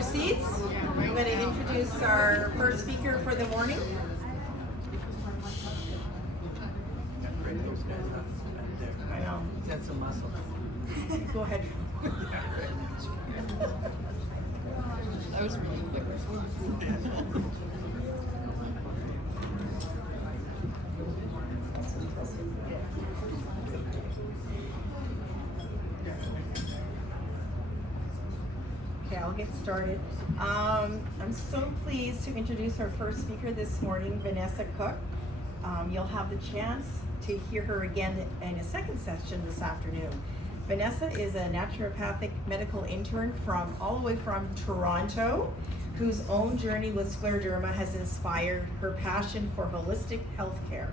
your seats. I'm going to introduce our first speaker for the morning. I know. That's a muscle. Go ahead. That was really quick. Okay, I'll get started. I'm so pleased to introduce our first speaker this morning, Vanessa Cook. You'll have the chance to hear her again in a second session this afternoon. Vanessa is a naturopathic medical intern all the way from Toronto, whose own journey with scleroderma has inspired her passion for holistic healthcare.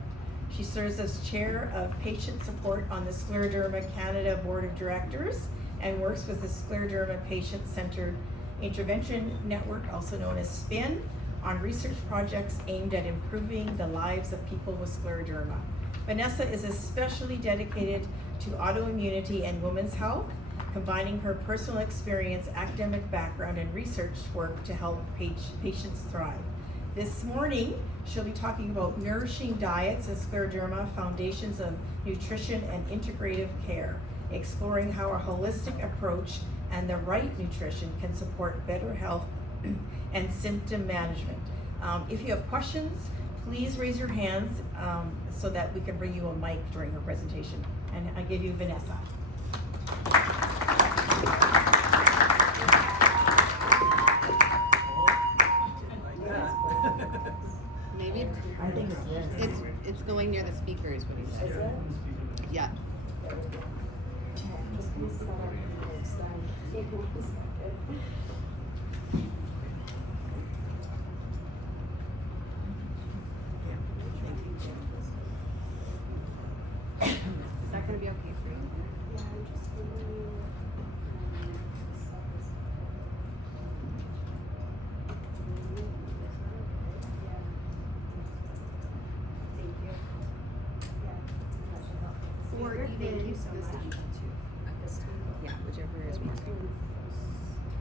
She serves as chair of patient support on the Scleroderma Canada Board of Directors and works with the Scleroderma Patient-Centered Intervention Network, also known as SPIN, on research projects aimed at improving the lives of people with scleroderma. Vanessa is especially dedicated to autoimmunity and women's health, combining her personal experience, academic background, and research work to help patients thrive. This morning, she'll be talking about nourishing diets and scleroderma, foundations of nutrition and integrative care, exploring how a holistic approach and the right nutrition can support better health and symptom management. If you have questions, please raise your hands so that we can bring you a mic during her presentation. And I give you Vanessa. Maybe I think it's going near the speaker is what he said. Is it? Yeah. Just gonna set up the next slide. Take 1 second. Is that going to be okay for you? Yeah, I'm just gonna Thank you. Yeah, that should help. Or Speaker, even thank you so this much. time too. At this time. Yeah, whichever is more.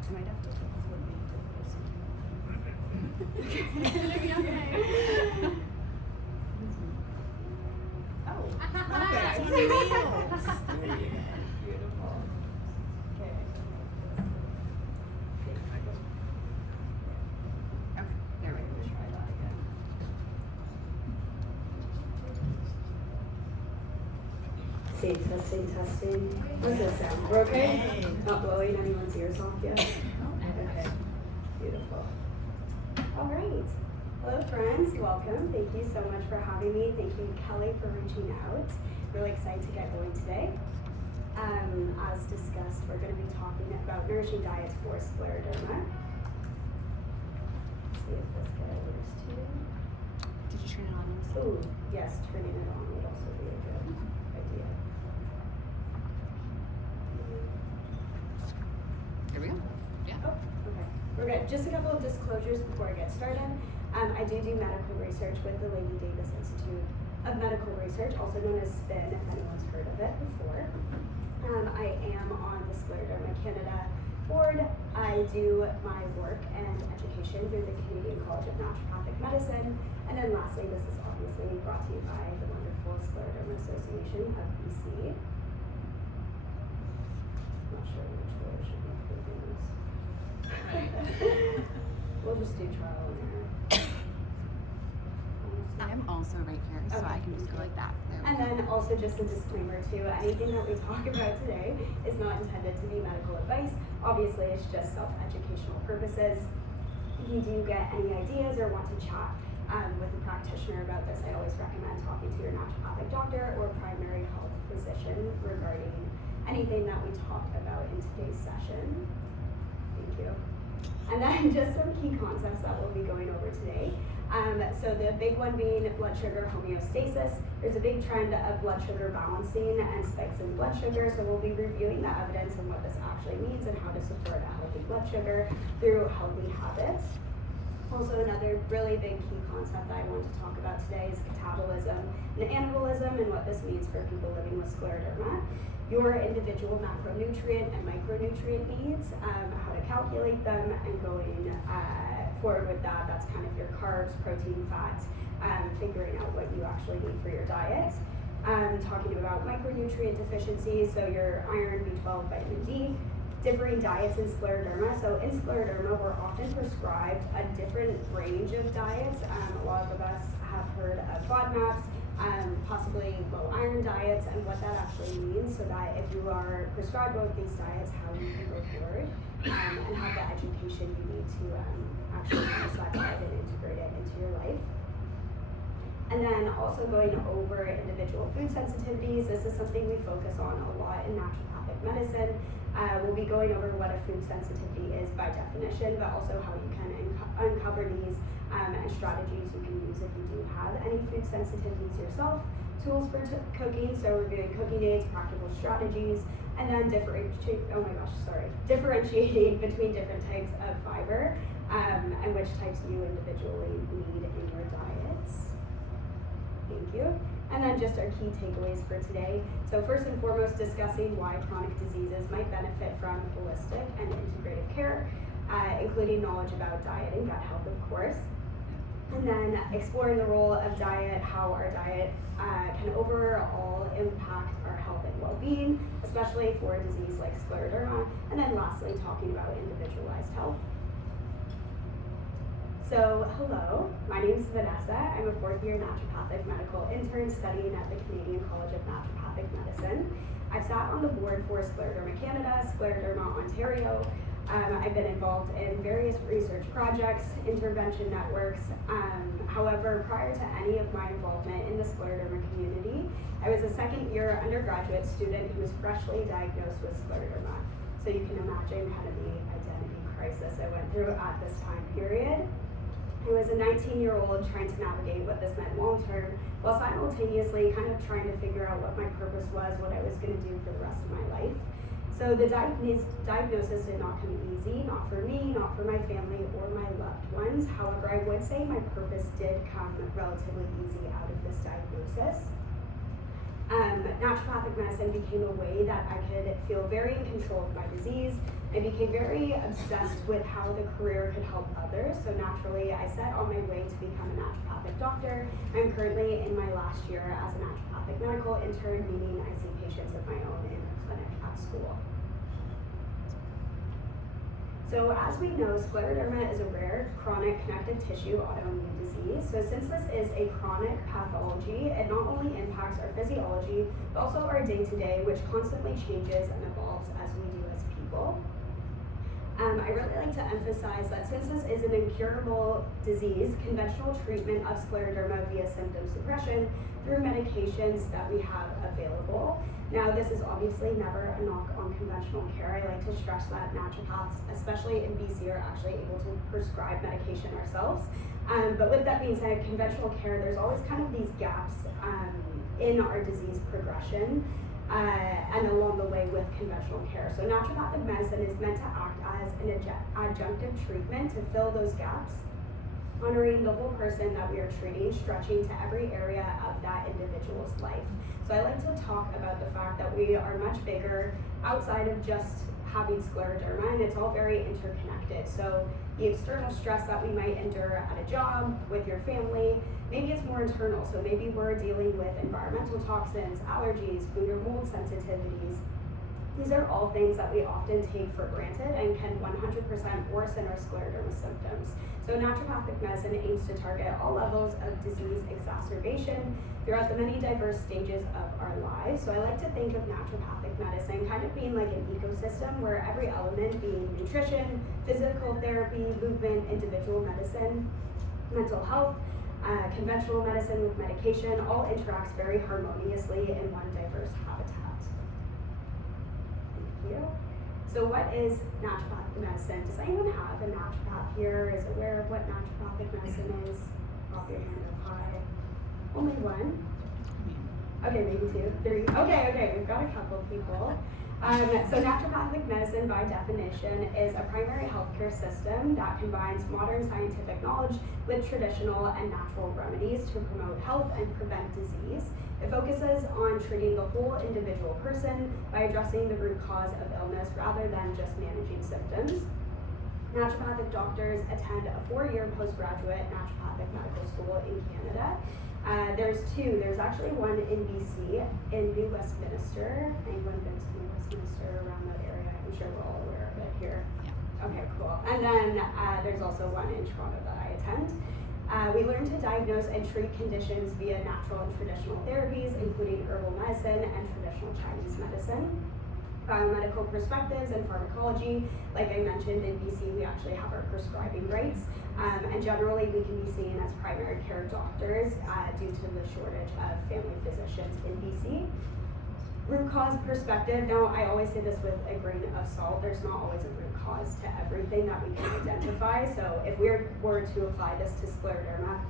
I might have to flip me to this. It's gonna be okay. Perfect. Beautiful. Okay. Okay, there we go. Try that again. See, testing. How's this sound? We're okay? Hey. Not blowing anyone's ears off yet? Okay. Beautiful. All right. Hello, friends. Welcome. Thank you so much for having me. Thank you, Kelly, for reaching out. Really excited to get going today. As discussed, we're going to be talking about nourishing diets for scleroderma. See if this guy works too. Did you turn it on? Ooh, yes, turning it on would also be a good idea. Here we go. Yeah. Oh, okay. We're good. Just a couple of disclosures before I get started. I do medical research with the Lady Davis Institute of Medical Research, also known as SPIN, if anyone's heard of it before. I am on the Scleroderma Canada board. I do my work and education through the Canadian College of Naturopathic Medicine. And then lastly, this is obviously brought to you by the wonderful Scleroderma Association of BC. Not sure which way I should be putting this. We'll just do trial and error. I'm also right here, so Okay. I can just go like that. There we And go. then also just a disclaimer too, anything that we talk about today is not intended to be medical advice. Obviously, it's just self-educational purposes. If you do get any ideas or want to chat with a practitioner about this, I always recommend talking to your naturopathic doctor or primary health physician regarding anything that we talk about in today's session. Thank you. And then just some key concepts that we'll be going over today. So the big one being blood sugar homeostasis. There's a big trend of blood sugar balancing and spikes in blood sugar. So we'll be reviewing the evidence and what this actually means and how to support a healthy blood sugar through healthy habits. Also, another really big key concept that I want to talk about today is catabolism and anabolism and what this means for people living with scleroderma. Your individual macronutrient and micronutrient needs, how to calculate them, and going forward with that, that's kind of your carbs, protein, fat, figuring out what you actually need for your diet. Talking about micronutrient deficiencies, so your iron, B12, vitamin D, differing diets in scleroderma. So in scleroderma, we're often prescribed a different range of diets. A lot of us have heard of FODMAPs, possibly low iron diets, and what that actually means, so that if you are prescribed both these diets, how you can go forward and have the education you need to actually use that diet and integrate it into your life. And then also going over individual food sensitivities. This is something we focus on a lot in naturopathic medicine. We'll be going over what a food sensitivity is by definition, but also how you can uncover these and strategies you can use if you do have any food sensitivities yourself. Tools for cooking, so we're doing cooking aids, practical strategies, and then differentiating between different types of fiber and which types you individually need in your diets. Thank you. And then just our key takeaways for today. So first and foremost, discussing why chronic diseases might benefit from holistic and integrative care, including knowledge about diet and gut health, of course. And then exploring the role of diet, how our diet can overall impact our health and well-being, especially for a disease like scleroderma. And then lastly, talking about individualized health. So, hello, my name is Vanessa. I'm a fourth-year Naturopathic Medical Intern studying at the Canadian College of Naturopathic Medicine. I've sat on the board for Scleroderma Canada, Scleroderma Ontario. I've been involved in various research projects, intervention networks. However, prior to any of my involvement in the scleroderma community, I was a second-year undergraduate student who was freshly diagnosed with scleroderma. So you can imagine kind of the identity crisis I went through at this time period. I was a 19-year-old trying to navigate what this meant long-term, while simultaneously kind of trying to figure out what my purpose was, what I was going to do for the rest of my life. So the diagnosis did not come easy, not for me, not for my family, or my loved ones. However, I would say my purpose did come relatively easy out of this diagnosis. Naturopathic medicine became a way that I could feel very in control of my disease. I became very obsessed with how the career could help others. So naturally, I set on my way to become a naturopathic doctor. I'm currently in my last year as a naturopathic medical intern, meaning I see patients of my own in a clinic at school. So as we know, scleroderma is a rare, chronic connective tissue autoimmune disease. So since this is a chronic pathology, it not only impacts our physiology, but also our day-to-day, which constantly changes and evolves as we do as people. I really like to emphasize that since this is an incurable disease, conventional treatment of scleroderma via symptom suppression through medications that we have available. Now, this is obviously never a knock on conventional care. I like to stress that naturopaths, especially in BC, are actually able to prescribe medication ourselves. But with that being said, conventional care, there's always kind of these gaps in our disease progression and along the way with conventional care. So naturopathic medicine is meant to act as an adjunctive treatment to fill those gaps, honoring the whole person that we are treating, stretching to every area of that individual's life. So I like to talk about the fact that we are much bigger outside of just having scleroderma, and it's all very interconnected. So the external stress that we might endure at a job, with your family, maybe it's more internal. So maybe we're dealing with environmental toxins, allergies, food or mold sensitivities. These are all things that we often take for granted and can 100% worsen our scleroderma symptoms. So naturopathic medicine aims to target all levels of disease exacerbation throughout the many diverse stages of our lives. So I like to think of naturopathic medicine kind of being like an ecosystem where every element, being nutrition, physical therapy, movement, individual medicine, mental health, conventional medicine with medication, all interacts very harmoniously in one diverse habitat. So what is naturopathic medicine? Does anyone have a naturopath here? Is aware of what naturopathic medicine is? Pop your hand up high. Only one? Okay, maybe two, three. Okay, we've got a couple people. So naturopathic medicine, by definition, is a primary healthcare system that combines modern scientific knowledge with traditional and natural remedies to promote health and prevent disease. It focuses on treating the whole individual person by addressing the root cause of illness rather than just managing symptoms. Naturopathic doctors attend a 4-year postgraduate naturopathic medical school in Canada. There's two. There's actually one in BC, in New Westminster. Anyone been to New Westminster, around that area? I'm sure we're all aware of it here. Yeah. Okay, cool. And then there's also one in Toronto that I attend. We learn to diagnose and treat conditions via natural and traditional therapies, including herbal medicine and traditional Chinese medicine. Biomedical perspectives and pharmacology. Like I mentioned, in BC, we actually have our prescribing rights, and generally we can be seen as primary care doctors due to the shortage of family physicians in BC. Root cause perspective. Now, I always say this with a grain of salt. There's not always a root cause to everything that we can identify. So if we were to apply this to scleroderma,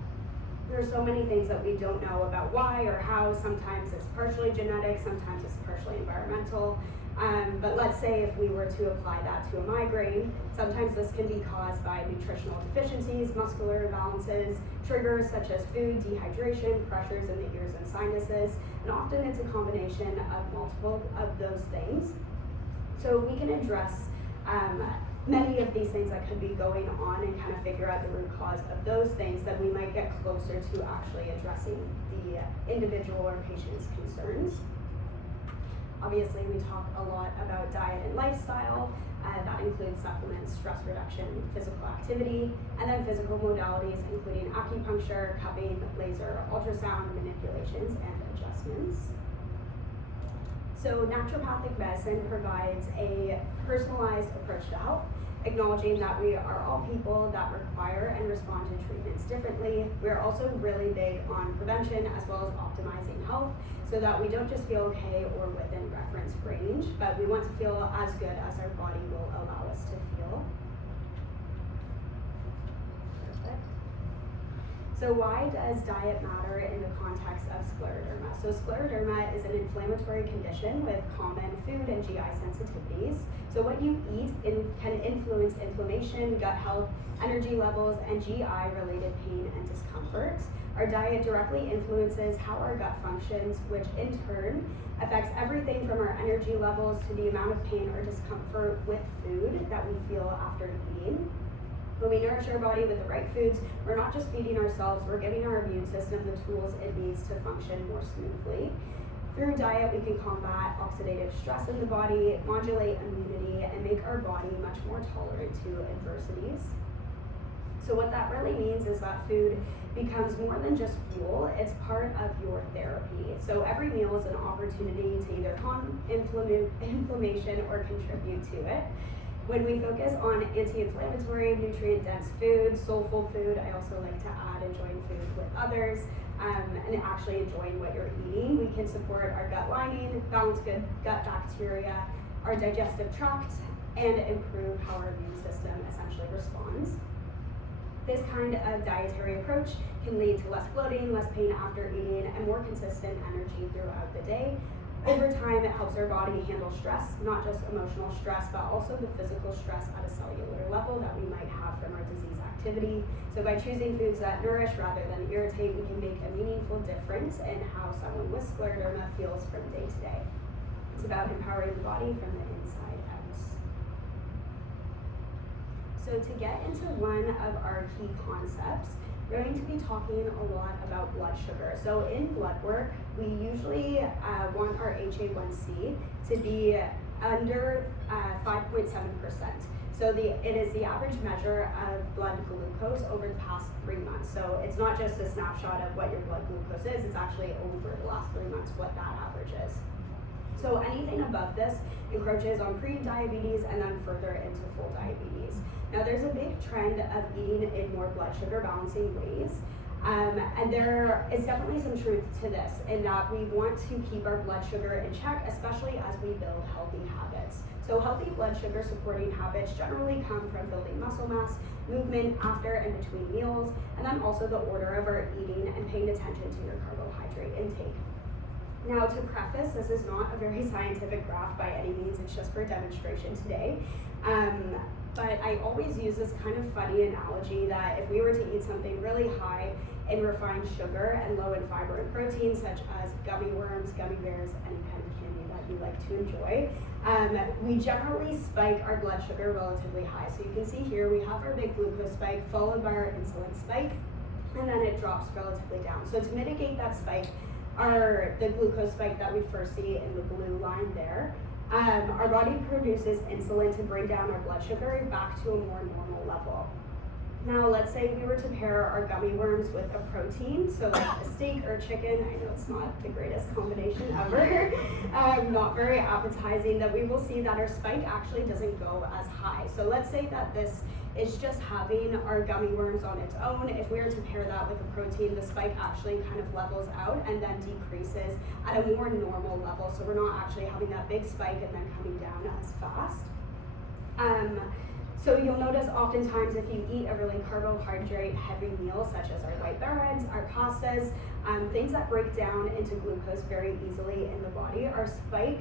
there's so many things that we don't know about why or how. Sometimes it's partially genetic, sometimes it's partially environmental. But let's say if we were to apply that to a migraine, sometimes this can be caused by nutritional deficiencies, muscular imbalances, triggers such as food, dehydration, pressures in the ears and sinuses, and often it's a combination of multiple of those things. So if we can address many of these things that could be going on and kind of figure out the root cause of those things, then we might get closer to actually addressing the individual or patient's concerns. Obviously, we talk a lot about diet and lifestyle. That includes supplements, stress reduction, physical activity, and then physical modalities, including acupuncture, cupping, laser, ultrasound, manipulations, and adjustments. So naturopathic medicine provides a personalized approach to health, acknowledging that we are all people that require and respond to treatments differently. We are also really big on prevention as well as optimizing health so that we don't just feel okay or within reference range, but we want to feel as good as our body will allow us to feel. Perfect. So why does diet matter in the context of scleroderma? So scleroderma is an inflammatory condition with common food and GI sensitivities. So what you eat can influence inflammation, gut health, energy levels, and GI-related pain and discomfort. Our diet directly influences how our gut functions, which in turn affects everything from our energy levels to the amount of pain or discomfort with food that we feel after eating. When we nourish our body with the right foods, we're not just feeding ourselves, we're giving our immune system the tools it needs to function more smoothly. Through diet, we can combat oxidative stress in the body, modulate immunity, and make our body much more tolerant to adversities. So what that really means is that food becomes more than just fuel, it's part of your therapy. So every meal is an opportunity to either calm inflammation or contribute to it. When we focus on anti-inflammatory, nutrient-dense food, soulful food, I also like to add enjoying food with others, and actually enjoying what you're eating, we can support our gut lining, balance good gut bacteria, our digestive tract, and improve how our immune system essentially responds. This kind of dietary approach can lead to less bloating, less pain after eating, and more consistent energy throughout the day. Over time, it helps our body handle stress, not just emotional stress, but also the physical stress at a cellular level that we might have from our disease activity. So by choosing foods that nourish rather than irritate, we can make a meaningful difference in how someone with scleroderma feels from day to day. It's about empowering the body from the inside out. So to get into one of our key concepts, we're going to be talking a lot about blood sugar. So in blood work, we usually want our HA1C to be under 5.7%. So it is the average measure of blood glucose over the past 3 months. So it's not just a snapshot of what your blood glucose is, it's actually over the last 3 months what that average is. So anything above this encroaches on pre-diabetes and then further into full diabetes. Now there's a big trend of eating in more blood sugar balancing ways, and there is definitely some truth to this in that we want to keep our blood sugar in check, especially as we build healthy habits. So healthy blood sugar supporting habits generally come from building muscle mass, movement after and between meals, and then also the order of our eating and paying attention to your carbohydrate intake. Now, to preface, this is not a very scientific graph by any means, it's just for demonstration today. But I always use this kind of funny analogy that if we were to eat something really high in refined sugar and low in fiber and protein, such as gummy worms, gummy bears, any kind of candy that you like to enjoy, we generally spike our blood sugar relatively high. So you can see here we have our big glucose spike followed by our insulin spike, and then it drops relatively down. So to mitigate that spike, the glucose spike that we first see in the blue line there, our body produces insulin to bring down our blood sugar back to a more normal level. Now, let's say we were to pair our gummy worms with a protein, so like a steak or chicken. I know it's not the greatest combination ever, not very appetizing, that we will see that our spike actually doesn't go as high. So let's say that this is just having our gummy worms on its own. If we were to pair that with a protein, the spike actually kind of levels out and then decreases at a more normal level. So we're not actually having that big spike and then coming down as fast. So you'll notice oftentimes if you eat a really carbohydrate heavy meal, such as our white breads, our pastas, things that break down into glucose very easily in the body, our spike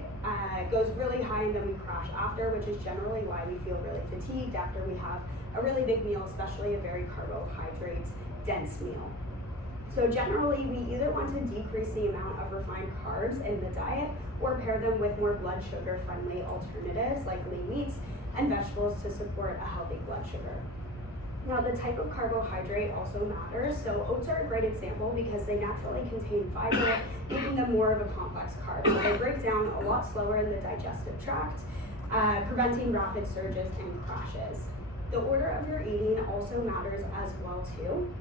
goes really high and then we crash after, which is generally why we feel really fatigued after we have a really big meal, especially a very carbohydrate dense meal. So generally, we either want to decrease the amount of refined carbs in the diet or pair them with more blood sugar friendly alternatives like lean meats and vegetables to support a healthy blood sugar. Now, the type of carbohydrate also matters. So oats are a great example because they naturally contain fiber, making them more of a complex carb. So they break down a lot slower in the digestive tract, preventing rapid surges and crashes. The order of your eating also matters as well too.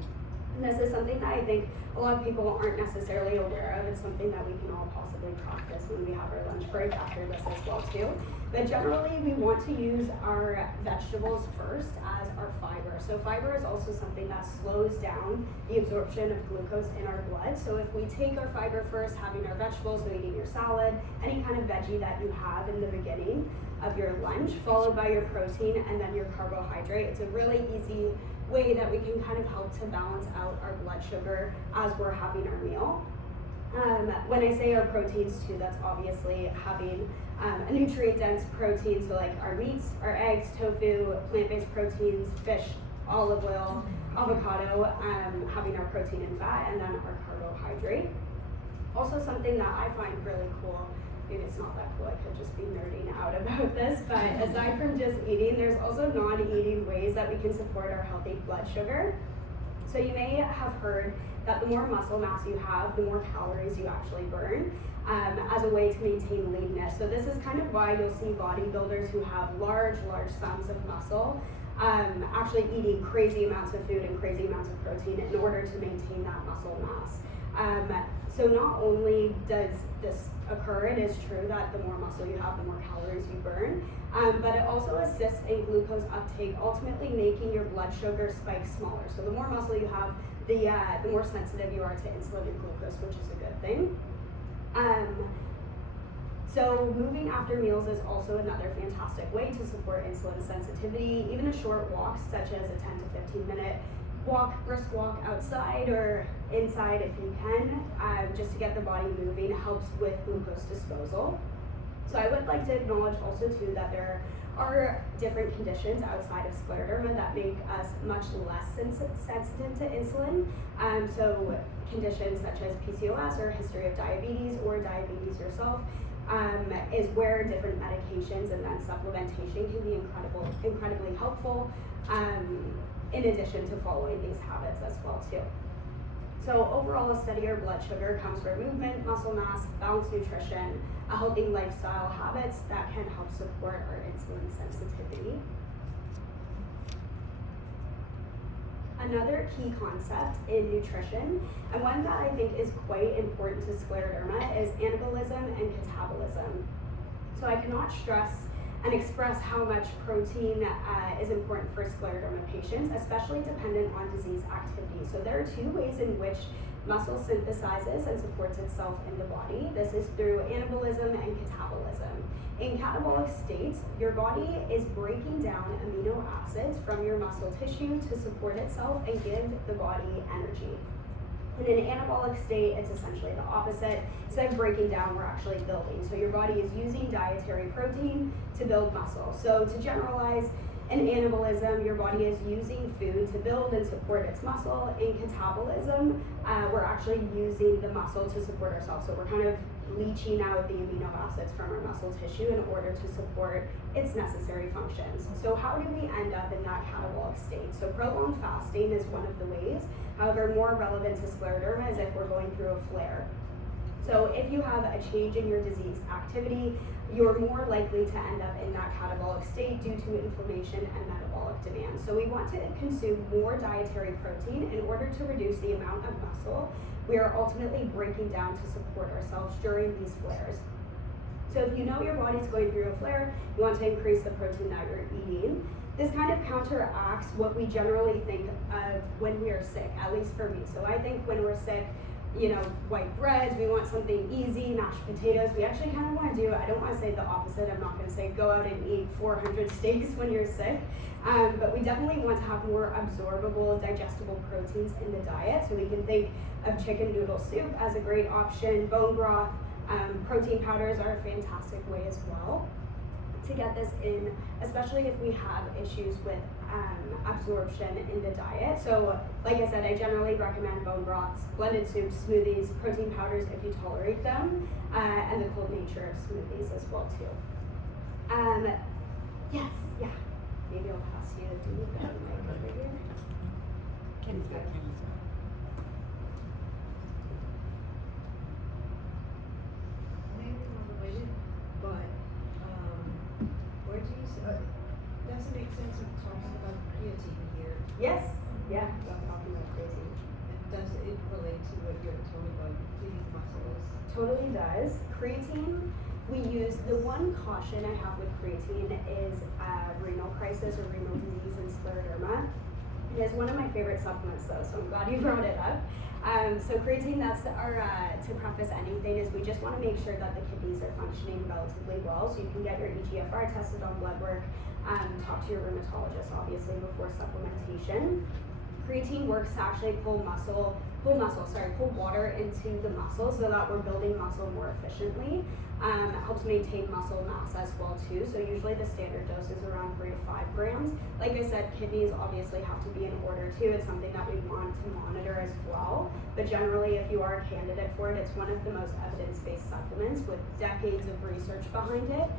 And this is something that I think a lot of people aren't necessarily aware of. It's something that we can all possibly practice when we have our lunch break after this as well too. But generally, we want to use our vegetables first as our fiber. So fiber is also something that slows down the absorption of glucose in our blood. So if we take our fiber first, having our vegetables, so eating your salad, any kind of veggie that you have in the beginning of your lunch, followed by your protein and then your carbohydrate, it's a really easy way that we can kind of help to balance out our blood sugar as we're having our meal. When I say our proteins too, that's obviously having a nutrient-dense protein, so like our meats, our eggs, tofu, plant-based proteins, fish, olive oil, avocado, having our protein and fat, and then our carbohydrate. Also something that I find really cool, maybe it's not that cool, I could just be nerding out about this, but aside from just eating, there's also non-eating ways that we can support our healthy blood sugar. So you may have heard that the more muscle mass you have, the more calories you actually burn as a way to maintain leanness. So this is kind of why you'll see bodybuilders who have large sums of muscle actually eating crazy amounts of food and crazy amounts of protein in order to maintain that muscle mass. So not only does this occur, it is true that the more muscle you have, the more calories you burn, but it also assists in glucose uptake, ultimately making your blood sugar spike smaller. So the more muscle you have, the more sensitive you are to insulin and glucose, which is a good thing. So moving after meals is also another fantastic way to support insulin sensitivity. Even a short walk, such as a 10 to 15 minute brisk walk outside or inside if you can, just to get the body moving, helps with glucose disposal. So I would like to acknowledge also too that there are different conditions outside of scleroderma that make us much less sensitive to insulin. So conditions such as PCOS or history of diabetes or diabetes yourself is where different medications and then supplementation can be incredibly helpful. In addition to following these habits as well too. So overall, a steadier blood sugar comes from movement, muscle mass, balanced nutrition, a healthy lifestyle habits that can help support our insulin sensitivity. Another key concept in nutrition, and one that I think is quite important to scleroderma, is anabolism and catabolism. So I cannot stress and express how much protein is important for scleroderma patients, especially dependent on disease activity. So there are two ways in which muscle synthesizes and supports itself in the body. This is through anabolism and catabolism. In catabolic states, your body is breaking down amino acids from your muscle tissue to support itself and give the body energy. In an anabolic state, it's essentially the opposite. Instead of breaking down, we're actually building. So your body is using dietary protein to build muscle. So to generalize, in anabolism, your body is using food to build and support its muscle. In catabolism, we're actually using the muscle to support ourselves. So we're kind of leaching out the amino acids from our muscle tissue in order to support its necessary functions. So how do we end up in that catabolic state? So prolonged fasting is one of the ways. However, more relevant to scleroderma is if we're going through a flare. So if you have a change in your disease activity, you're more likely to end up in that catabolic state due to inflammation and metabolic demand. So we want to consume more dietary protein in order to reduce the amount of muscle we are ultimately breaking down to support ourselves during these flares. So if you know your body's going through a flare, you want to increase the protein that you're eating. This kind of counteracts what we generally think of when we are sick, at least for me. So I think when we're sick, white bread, we want something easy, mashed potatoes. We actually kind of want to I don't want to say the opposite. I'm not going to say go out and eat 400 steaks when you're sick. But we definitely want to have more absorbable, digestible proteins in the diet. So we can think of chicken noodle soup as a great option. Bone broth, protein powders are a fantastic way as well to get this in, especially if we have issues with absorption in the diet. So like I said, I generally recommend bone broths, blended soups, smoothies, protein powders if you tolerate them, and the cold nature of smoothies as well too. Yes, yeah. Maybe I'll pass you the mic over here. Ken's good. Maybe not related, but where do you does it make sense of talking about creatine here? Yes, yeah, I'm talking about creatine. And does it relate to what you're talking about feeding muscles? Totally does. Creatine, we use, the one caution I have with creatine is renal crisis or renal disease and scleroderma. It is one of my favorite supplements though, so I'm glad you brought it up. So creatine, that's our, to preface anything, is we just want to make sure that the kidneys are functioning relatively well. So you can get your EGFR tested on blood work, talk to your rheumatologist obviously before supplementation. Creatine works to actually pull water into the muscle so that we're building muscle more efficiently. It helps maintain muscle mass as well too. So usually the standard dose is around 3 to 5 grams. Like I said, kidneys obviously have to be in order too. It's something that we want to monitor as well. But generally, if you are a candidate for it, it's one of the most evidence-based supplements with decades of research behind it.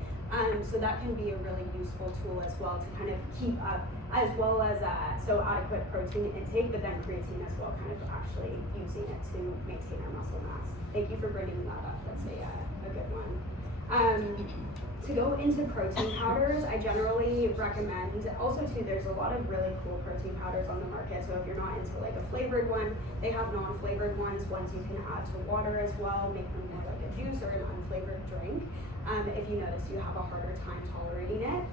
So that can be a really useful tool as well to kind of keep up, as well as adequate protein intake, but then creatine as well, kind of actually using it to maintain our muscle mass. Thank you for bringing that up. That's a good one. To go into protein powders, I generally recommend, also too, there's a lot of really cool protein powders on the market. So if you're not into like a flavored one, they have non-flavored ones you can add to water as well, make them more like a juice or an unflavored drink. If you notice you have a harder time tolerating it.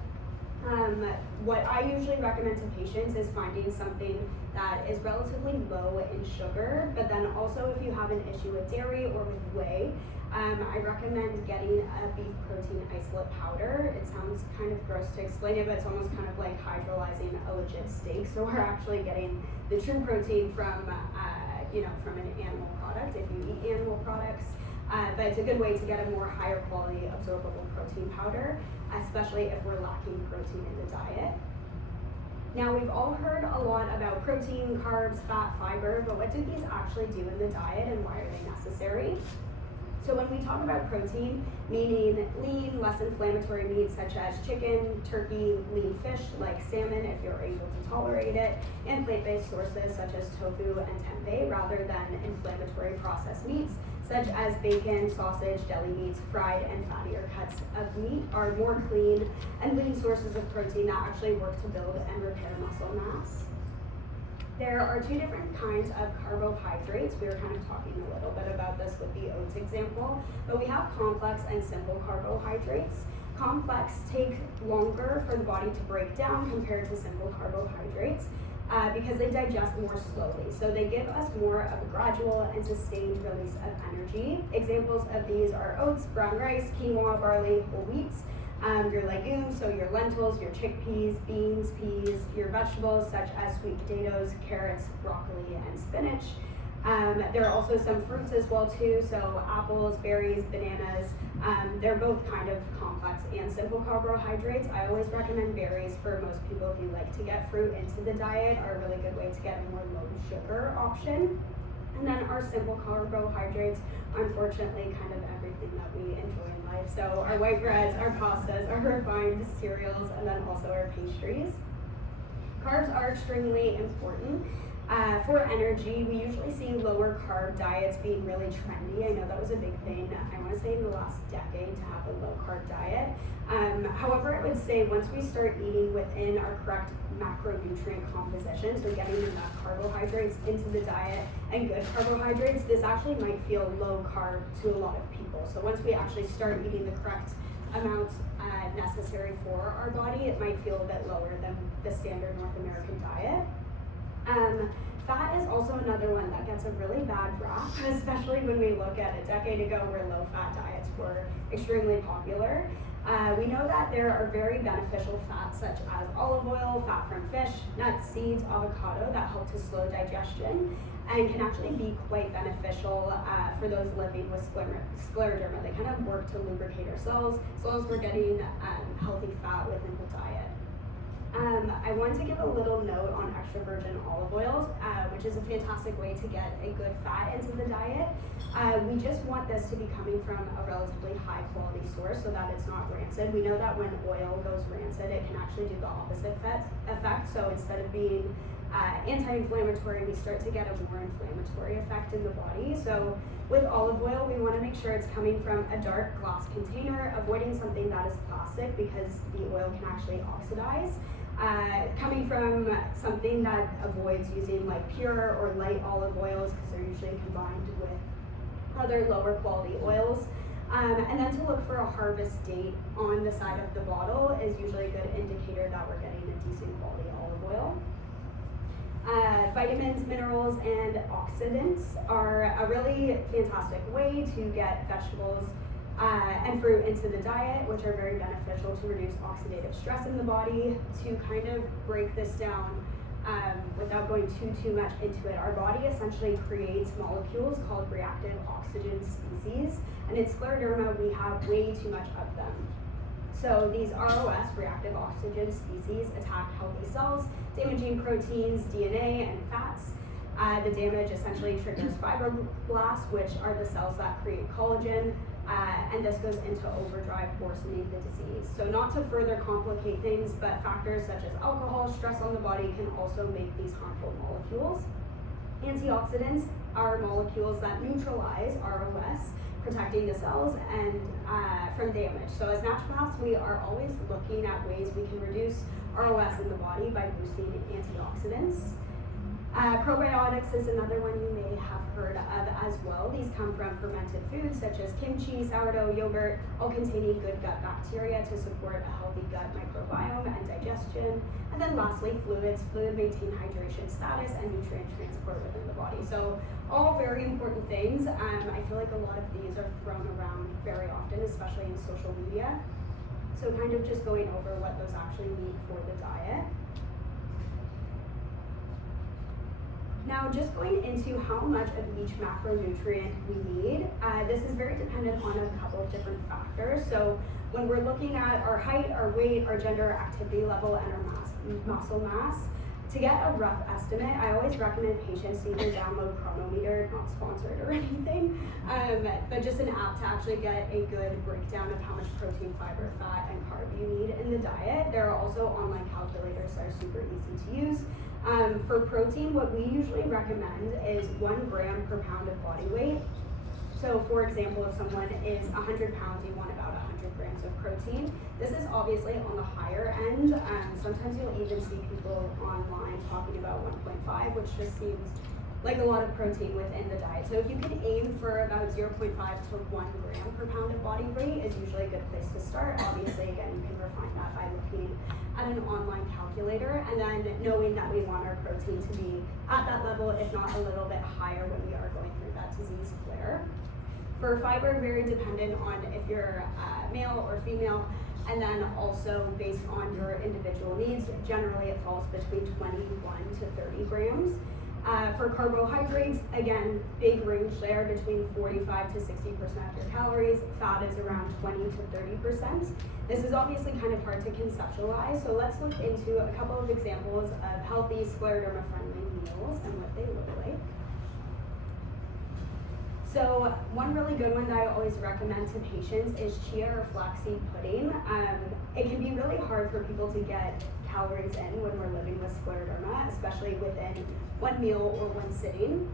What I usually recommend to patients is finding something that is relatively low in sugar, but then also if you have an issue with dairy or with whey, I recommend getting a beef protein isolate powder. It sounds kind of gross to explain it, but it's almost kind of like hydrolyzing a legit steak. So we're actually getting the true protein from an animal product if you eat animal products. But it's a good way to get a more higher quality absorbable protein powder, especially if we're lacking protein in the diet. Now we've all heard a lot about protein, carbs, fat, fiber, but what do these actually do in the diet and why are they necessary? So when we talk about protein, meaning lean, less inflammatory meats such as chicken, turkey, lean fish like salmon if you're able to tolerate it, and plant-based sources such as tofu and tempeh rather than inflammatory processed meats such as bacon, sausage, deli meats, fried and fattier cuts of meat are more clean and lean sources of protein that actually work to build and repair muscle mass. There are 2 different kinds of carbohydrates. We were kind of talking a little bit about this with the oats example, but we have complex and simple carbohydrates. Complex take longer for the body to break down compared to simple carbohydrates because they digest more slowly. So they give us more of a gradual and sustained release of energy. Examples of these are oats, brown rice, quinoa, barley, whole wheats. Your legumes, so your lentils, your chickpeas, beans, peas, your vegetables such as sweet potatoes, carrots, broccoli, and spinach. There are also some fruits as well too, so apples, berries, bananas. They're both kind of complex and simple carbohydrates. I always recommend berries for most people if you like to get fruit into the diet, are a really good way to get a more low sugar option. And then our simple carbohydrates, unfortunately, kind of everything that we enjoy in life. So our white breads, our pastas, our refined cereals, and then also our pastries. Carbs are extremely important. For energy, we usually see lower carb diets being really trendy. I know that was a big thing, I want to say in the last decade, to have a low carb diet. However, I would say once we start eating within our correct macronutrient composition, so getting enough carbohydrates into the diet and good carbohydrates, this actually might feel low carb to a lot of people. So once we actually start eating the correct amounts necessary for our body, it might feel a bit lower than the standard North American diet. Fat is also another one that gets a really bad rap, especially when we look at a decade ago where low-fat diets were extremely popular. We know that there are very beneficial fats such as olive oil, fat from fish, nuts, seeds, avocado that help to slow digestion and can actually be quite beneficial for those living with scleroderma. They kind of work to lubricate our cells as long as we're getting healthy fat within the diet. I want to give a little note on extra virgin olive oils, which is a fantastic way to get a good fat into the diet. We just want this to be coming from a relatively high quality source so that it's not rancid. We know that when oil goes rancid, it can actually do the opposite effect. So instead of being anti-inflammatory, we start to get a more inflammatory effect in the body. So with olive oil, we want to make sure it's coming from a dark glass container, avoiding something that is plastic because the oil can actually oxidize. Coming from something that avoids using like pure or light olive oils because they're usually combined with other lower quality oils. And then to look for a harvest date on the side of the bottle is usually a good indicator that we're getting a decent quality olive oil. Vitamins, minerals, and oxidants are a really fantastic way to get vegetables and fruit into the diet, which are very beneficial to reduce oxidative stress in the body. To kind of break this down without going too much into it, our body essentially creates molecules called reactive oxygen species, and in scleroderma we have way too much of them. So these ROS, reactive oxygen species, attack healthy cells, damaging proteins, DNA, and fats. The damage essentially triggers fibroblasts, which are the cells that create collagen, and this goes into overdrive, worsening the disease. So not to further complicate things, but factors such as alcohol, stress on the body can also make these harmful molecules. Antioxidants are molecules that neutralize ROS, protecting the cells and from damage. So as naturopaths, we are always looking at ways we can reduce ROS in the body by boosting antioxidants. Probiotics is another one you may have heard of as well. These come from fermented foods such as kimchi, sourdough, yogurt, all containing good gut bacteria to support a healthy gut microbiome and digestion. And then lastly, fluids. Fluid maintain hydration status and nutrient transport within the body. So all very important things. I feel like a lot of these are thrown around very often, especially in social media. So kind of just going over what those actually mean for the diet. Now, just going into how much of each macronutrient we need, this is very dependent on a couple of different factors. So when we're looking at our height, our weight, our gender, our activity level, and our muscle mass, to get a rough estimate, I always recommend patients to either download Chronometer, not sponsored or anything, but just an app to actually get a good breakdown of how much protein, fiber, fat, and carb you need in the diet. There are also online calculators that are super easy to use. For protein, what we usually recommend is 1 gram per pound of body weight. So for example, if someone is 100 pounds, you want about 100 grams of protein. This is obviously on the higher end. Sometimes you'll even see people online talking about 1.5, which just seems like a lot of protein within the diet. So if you can aim for about 0.5 to 1 gram per pound of body weight is usually a good place to start. Obviously, again, you can refine that by looking at an online calculator and then knowing that we want our protein to be at that level, if not a little bit higher when we are going through that disease flare. For fiber, very dependent on if you're male or female, and then also based on your individual needs. Generally, it falls between 21 to 30 grams. For carbohydrates, again, big range there between 45 to 60% of your calories. Fat is around 20 to 30%. This is obviously kind of hard to conceptualize, so let's look into a couple of examples of healthy scleroderma-friendly meals and what they look like. So one really good one that I always recommend to patients is chia or flaxseed pudding. It can be really hard for people to get calories in when we're living with scleroderma, especially within one meal or one sitting.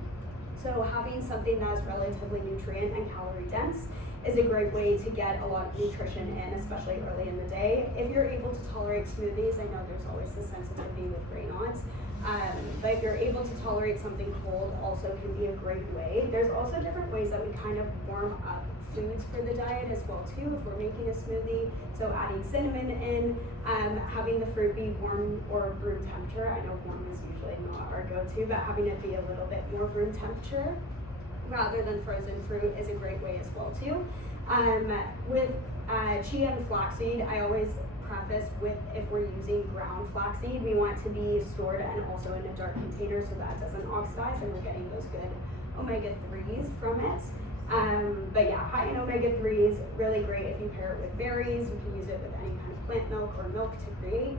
So having something that's relatively nutrient and calorie dense is a great way to get a lot of nutrition in, especially early in the day. If you're able to tolerate smoothies, I know there's always the sensitivity with Raynaud's, but if you're able to tolerate something cold, also can be a great way. There's also different ways that we kind of warm up foods for the diet as well too, if we're making a smoothie. So adding cinnamon in, having the fruit be warm or room temperature. I know warm is usually not our go-to, but having it be a little bit more room temperature rather than frozen fruit is a great way as well too. With chia and flaxseed, I always preface with, if we're using ground flaxseed, we want to be stored and also in a dark container so that it doesn't oxidize and we're getting those good omega-3s from it. But yeah, high in omega-3s, really great if you pair it with berries. You can use it with any kind of plant milk or milk to create.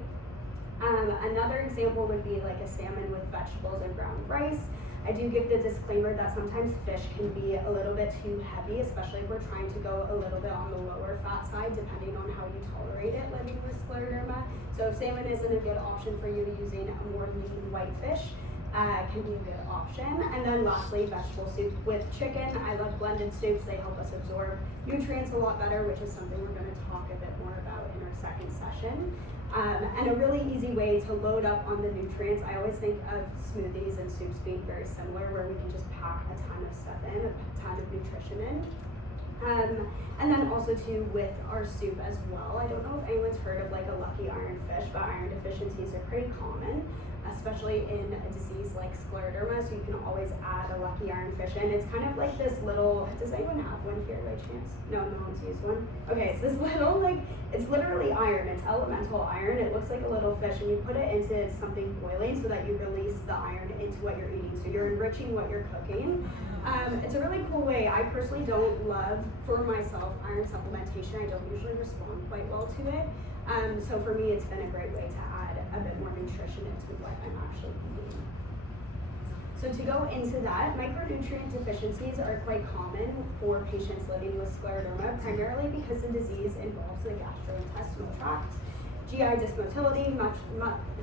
Another example would be like a salmon with vegetables and ground rice. I do give the disclaimer that sometimes fish can be a little bit too heavy, especially if we're trying to go a little bit on the lower fat side, depending on how you tolerate it living with scleroderma. So if salmon isn't a good option for you, using a more lean white fish can be a good option. And then lastly, vegetable soup with chicken. I love blended soups. They help us absorb nutrients a lot better, which is something we're going to talk a bit more about in our second session. And a really easy way to load up on the nutrients. I always think of smoothies and soups being very similar, where we can just pack a ton of stuff in, a ton of nutrition in. And then also too with our soup as well. I don't know if anyone's heard of like a lucky iron fish, but iron deficiencies are pretty common, especially in a disease like scleroderma, so you can always add a lucky iron fish in. It's kind of like this little, does anyone have one here by chance? No one's used one? Okay, it's this little, like, it's literally iron, it's elemental iron. It looks like a little fish and you put it into something boiling so that you release the iron into what you're eating. So you're enriching what you're cooking. It's a really cool way. I personally don't love, for myself, iron supplementation. I don't usually respond quite well to it. So for me, it's been a great way to add a bit more nutrition into what I'm actually eating. So to go into that, micronutrient deficiencies are quite common for patients living with scleroderma, primarily because the disease involves the gastrointestinal tract. GI dysmotility,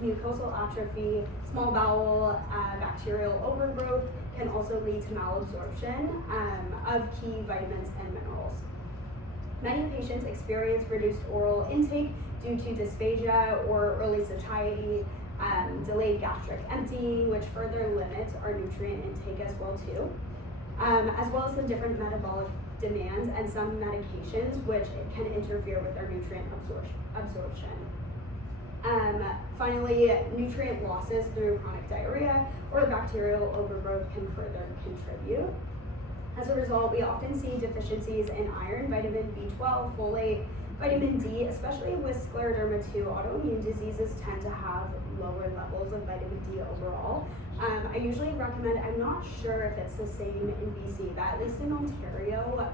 mucosal atrophy, small bowel bacterial overgrowth can also lead to malabsorption of key vitamins and minerals. Many patients experience reduced oral intake due to dysphagia or early satiety, delayed gastric emptying, which further limits our nutrient intake as well too, as well as the different metabolic demands and some medications which can interfere with our nutrient absorption. Finally, nutrient losses through chronic diarrhea or bacterial overgrowth can further contribute. As a result, we often see deficiencies in iron, vitamin B12, folate, vitamin D, especially with scleroderma too. Autoimmune diseases tend to have lower levels of vitamin D overall. I usually recommend, I'm not sure if it's the same in BC, but at least in Ontario,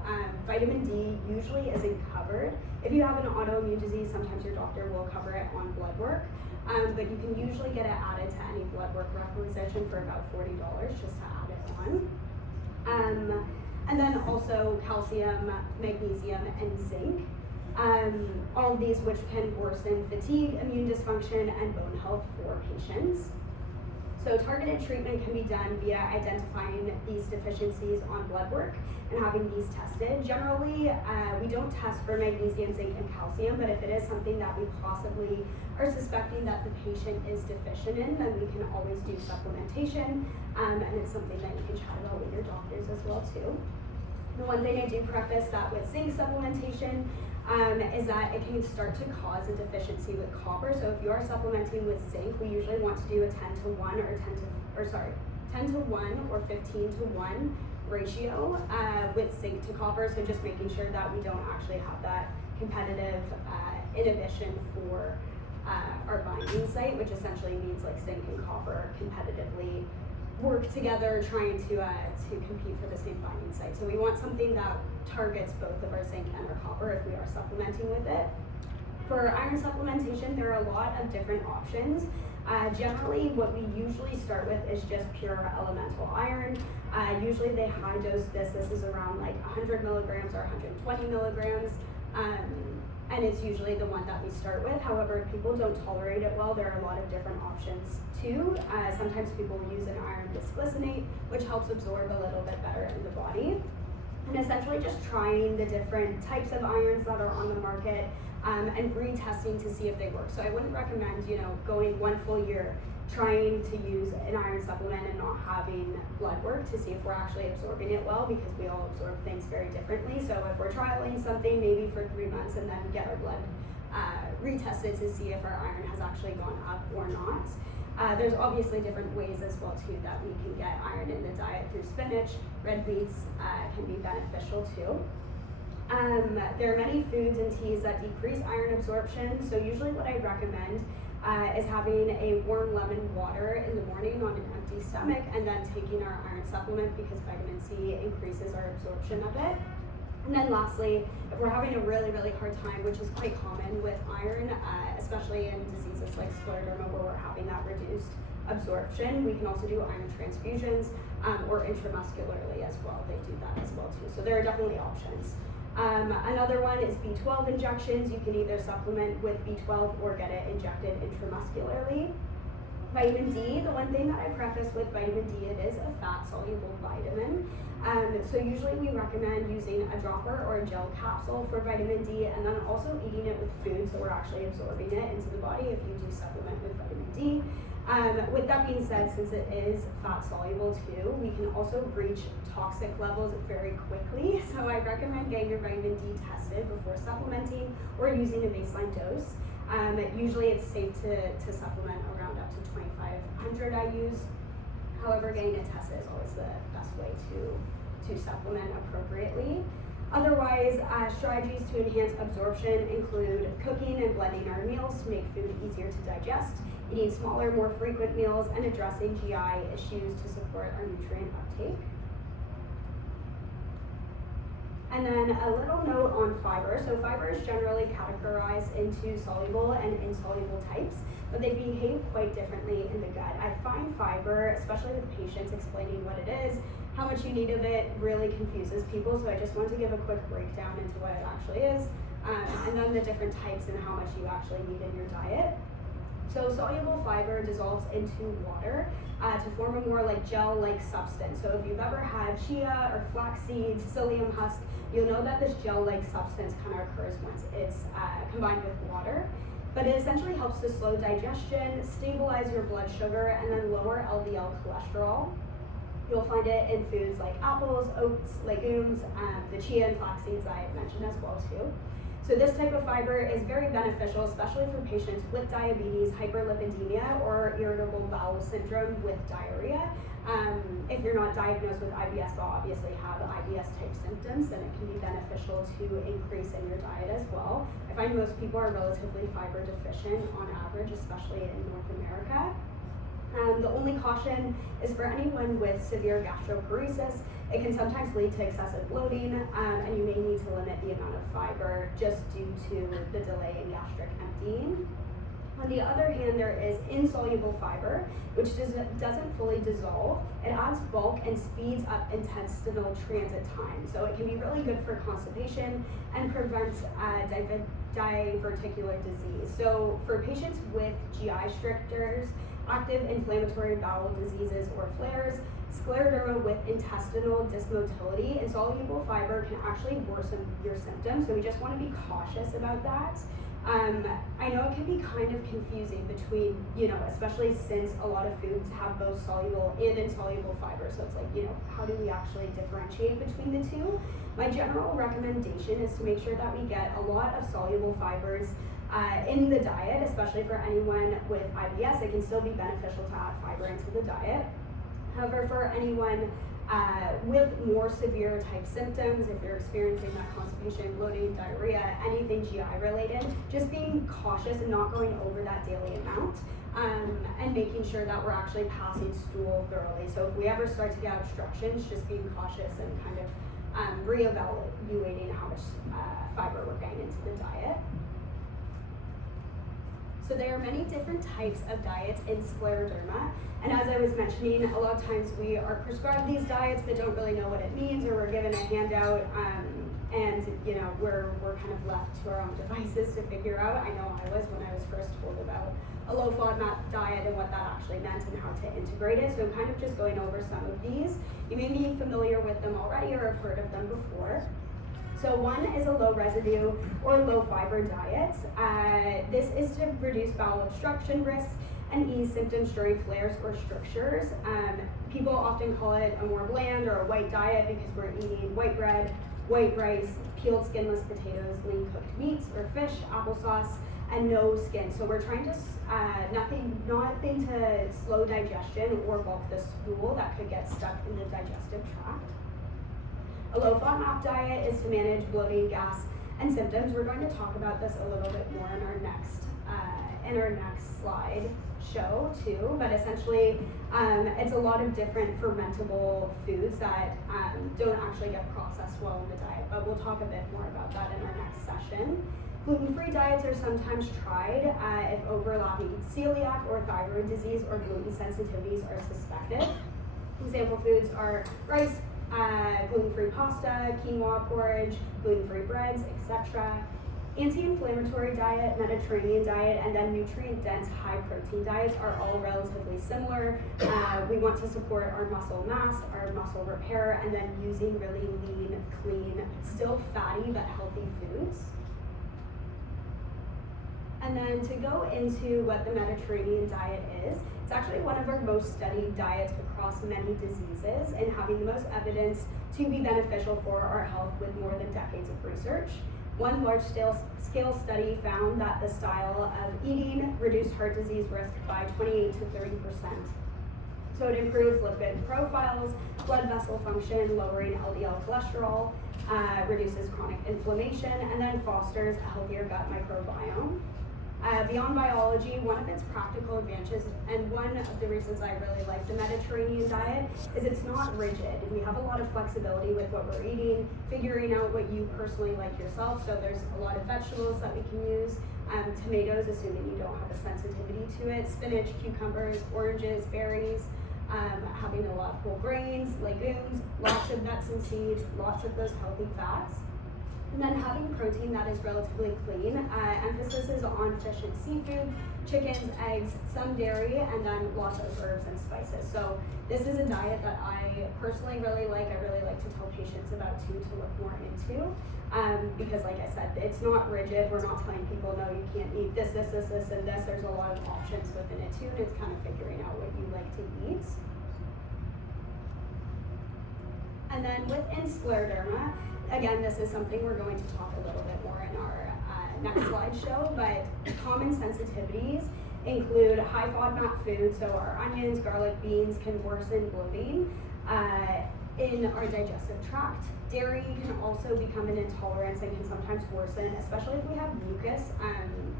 vitamin D usually isn't covered. If you have an autoimmune disease, sometimes your doctor will cover it on blood work, but you can usually get it added to any blood work requisition for about $40 just to add it on. And then also calcium, magnesium, and zinc. All of these which can worsen fatigue, immune dysfunction, and bone health for patients. So targeted treatment can be done via identifying these deficiencies on blood work and having these tested. Generally, we don't test for magnesium, zinc, and calcium, but if it is something that we possibly are suspecting that the patient is deficient in, then we can always do supplementation, and it's something that you can chat about with your doctors as well too. The one thing I do preface that with zinc supplementation is that it can start to cause a deficiency with copper. So if you are supplementing with zinc, we usually want to do a 10 to 1 or 15 to 1 ratio with zinc to copper. So just making sure that we don't actually have that competitive inhibition for our binding site, which essentially means like zinc and copper competitively work together trying to compete for the same binding site. So we want something that targets both of our zinc and our copper if we are supplementing with it. For iron supplementation, there are a lot of different options. Generally, what we usually start with is just pure elemental iron. Usually they high dose this. This is around like 100 milligrams or 120 milligrams. And it's usually the one that we start with. However, if people don't tolerate it well, there are a lot of different options too. Sometimes people use an iron bisglycinate, which helps absorb a little bit better in the body. And essentially just trying the different types of irons that are on the market and retesting to see if they work. So I wouldn't recommend, going one full year trying to use an iron supplement and not having blood work to see if we're actually absorbing it well, because we all absorb things very differently. So if we're trialing something maybe for 3 months and then get our blood retested to see if our iron has actually gone up or not. There's obviously different ways as well too that we can get iron in the diet through spinach. Red beets can be beneficial too. There are many foods and teas that decrease iron absorption, so usually what I recommend is having a warm lemon water in the morning on an empty stomach and then taking our iron supplement, because vitamin C increases our absorption of it. And then lastly, if we're having a really, really hard time, which is quite common with iron, especially in diseases like scleroderma where we're having that reduced absorption, we can also do iron transfusions or intramuscularly as well. They do that as well too. So there are definitely options. Another one is B12 injections. You can either supplement with B12 or get it injected intramuscularly. Vitamin D, the one thing that I preface with vitamin D, it is a fat-soluble vitamin. So usually we recommend using a dropper or a gel capsule for vitamin D, and then also eating it with food, so we're actually absorbing it into the body if you do supplement with vitamin D. With that being said, since it is fat-soluble too, we can also reach toxic levels very quickly. So I recommend getting your vitamin D tested before supplementing or using a baseline dose. Usually it's safe to supplement around up to 2,500 IUs. However, getting it tested is always the best way to supplement appropriately. Otherwise, strategies to enhance absorption include cooking and blending our meals to make food easier to digest, eating smaller, more frequent meals, and addressing GI issues to support our nutrient uptake. And then a little note on fiber. So fiber is generally categorized into soluble and insoluble types, but they behave quite differently in the gut. I find fiber, especially with patients explaining what it is, how much you need of it, really confuses people. So I just want to give a quick breakdown into what it actually is, and then the different types and how much you actually need in your diet. So soluble fiber dissolves into water to form a more like gel-like substance. So if you've ever had chia or flaxseed, psyllium husk, you'll know that this gel-like substance kind of occurs once it's combined with water. But it essentially helps to slow digestion, stabilize your blood sugar, and then lower LDL cholesterol. You'll find it in foods like apples, oats, legumes, the chia and flax seeds I mentioned as well too. So this type of fiber is very beneficial, especially for patients with diabetes, hyperlipidemia, or irritable bowel syndrome with diarrhea. If you're not diagnosed with IBS but obviously have IBS type symptoms, then it can be beneficial to increase in your diet as well. I find most people are relatively fiber deficient on average, especially in North America. The only caution is for anyone with severe gastroparesis. It can sometimes lead to excessive bloating, and you may need to limit the amount of fiber just due to the delay in gastric emptying. On the other hand, there is insoluble fiber, which doesn't fully dissolve. It adds bulk and speeds up intestinal transit time. So it can be really good for constipation and prevents diverticular disease. So for patients with GI strictures, active inflammatory bowel diseases or flares, scleroderma with intestinal dysmotility, insoluble fiber can actually worsen your symptoms. So we just want to be cautious about that. I know it can be kind of confusing between, especially since a lot of foods have both soluble and insoluble fiber. So it's like, how do we actually differentiate between the two? My general recommendation is to make sure that we get a lot of soluble fibers in the diet, especially for anyone with IBS. It can still be beneficial to add fiber into the diet. However, for anyone With more severe type symptoms, if you're experiencing that constipation, bloating, diarrhea, anything GI related, just being cautious and not going over that daily amount, and making sure that we're actually passing stool thoroughly. So if we ever start to get obstructions, just being cautious and kind of reevaluating how much fiber we're getting into the diet. So there are many different types of diets in scleroderma, and as I was mentioning, a lot of times we are prescribed these diets but don't really know what it means, or we're given a handout, and you know we're kind of left to our own devices to figure out. I know I was when I was first told about a low FODMAP diet and what that actually meant and how to integrate it. So kind of just going over some of these. You may be familiar with them already or have heard of them before. So one is a low residue or low fiber diet. This is to reduce bowel obstruction risk and ease symptoms during flares or strictures. People often call it a more bland or a white diet because we're eating white bread, white rice, peeled skinless potatoes, lean cooked meats or fish, applesauce, and no skin. So we're trying to, nothing to slow digestion or bulk the stool that could get stuck in the digestive tract. A low FODMAP diet is to manage bloating, gas, and symptoms. We're going to talk about this a little bit more in our next slide show too, but essentially it's a lot of different fermentable foods that don't actually get processed well in the diet, but we'll talk a bit more about that in our next session. Gluten-free diets are sometimes tried if overlapping celiac or thyroid disease or gluten sensitivities are suspected. Example foods are rice, gluten-free pasta, quinoa porridge, gluten-free breads, etc. Anti-inflammatory diet, Mediterranean diet, and then nutrient-dense high-protein diets are all relatively similar. We want to support our muscle mass, our muscle repair, and then using really lean, clean, still fatty but healthy foods. And then to go into what the Mediterranean diet is, it's actually one of our most studied diets across many diseases and having the most evidence to be beneficial for our health with more than decades of research. One large-scale study found that the style of eating reduced heart disease risk by 28 to 30%. So it improves lipid profiles, blood vessel function, lowering LDL cholesterol, reduces chronic inflammation, and then fosters a healthier gut microbiome. Beyond biology, one of its practical advantages, and one of the reasons I really like the Mediterranean diet, is it's not rigid. We have a lot of flexibility with what we're eating, figuring out what you personally like yourself. So there's a lot of vegetables that we can use, tomatoes, assuming you don't have a sensitivity to it, spinach, cucumbers, oranges, berries, having a lot of whole grains, legumes, lots of nuts and seeds, lots of those healthy fats. And then having protein that is relatively clean. Emphasis is on fish and seafood, chickens, eggs, some dairy, and then lots of herbs and spices. So this is a diet that I personally really like. I really like to tell patients about too, to look more into. Because like I said, it's not rigid. We're not telling people, no, you can't eat this, and this. There's a lot of options within it too, and it's kind of figuring out what you like to eat. And then within scleroderma, again, this is something we're going to talk a little bit more in our next slideshow, but common sensitivities include high FODMAP foods, so our onions, garlic, beans can worsen bloating in our digestive tract. Dairy can also become an intolerance and can sometimes worsen, especially if we have mucus.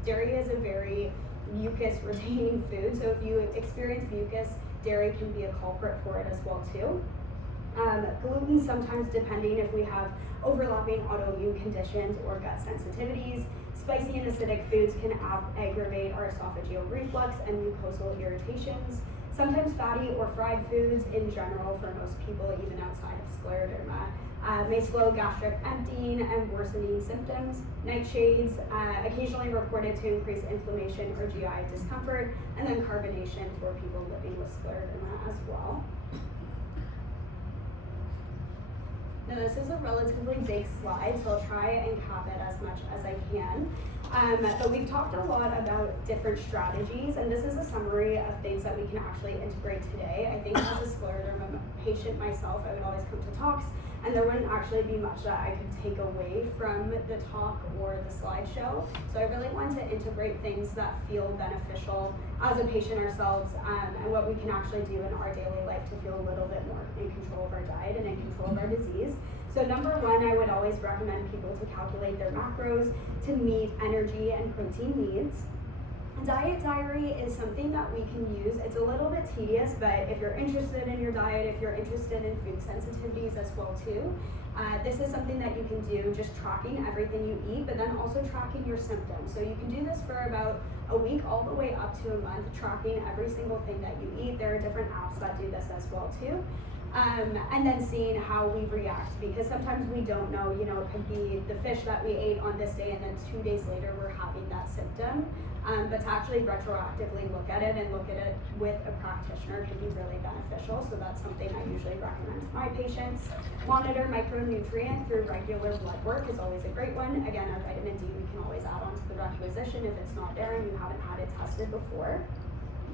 Dairy is a very mucus-retaining food, so if you experience mucus, dairy can be a culprit for it as well too. Gluten, sometimes depending if we have overlapping autoimmune conditions or gut sensitivities. Spicy and acidic foods can aggravate our esophageal reflux and mucosal irritations. Sometimes fatty or fried foods in general for most people, even outside of scleroderma, may slow gastric emptying and worsening symptoms. Nightshades, occasionally reported to increase inflammation or GI discomfort, and then carbonation for people living with scleroderma as well. Now this is a relatively big slide, so I'll try and cap it as much as I can. But we've talked a lot about different strategies, and this is a summary of things that we can actually integrate today. I think as a scleroderma patient myself, I would always come to talks and there wouldn't actually be much that I could take away from the talk or the slideshow. So I really want to integrate things that feel beneficial as a patient ourselves, and what we can actually do in our daily life to feel a little bit more in control of our diet and in control of our disease. So number one, I would always recommend people to calculate their macros to meet energy and protein needs. Diet diary is something that we can use. It's a little bit tedious, but if you're interested in your diet, if you're interested in food sensitivities as well too, this is something that you can do, just tracking everything you eat, but then also tracking your symptoms. So you can do this for about a week all the way up to a month, tracking every single thing that you eat. There are different apps that do this as well too. And then seeing how we react, because sometimes we don't know, it could be the fish that we ate on this day and then 2 days later we're having that symptom. But to actually retroactively look at it and look at it with a practitioner can be really beneficial. So that's something I usually recommend to my patients. Monitor micronutrient through regular blood work is always a great one. Again, our vitamin D we can always add on to the requisition if it's not there and you haven't had it tested before.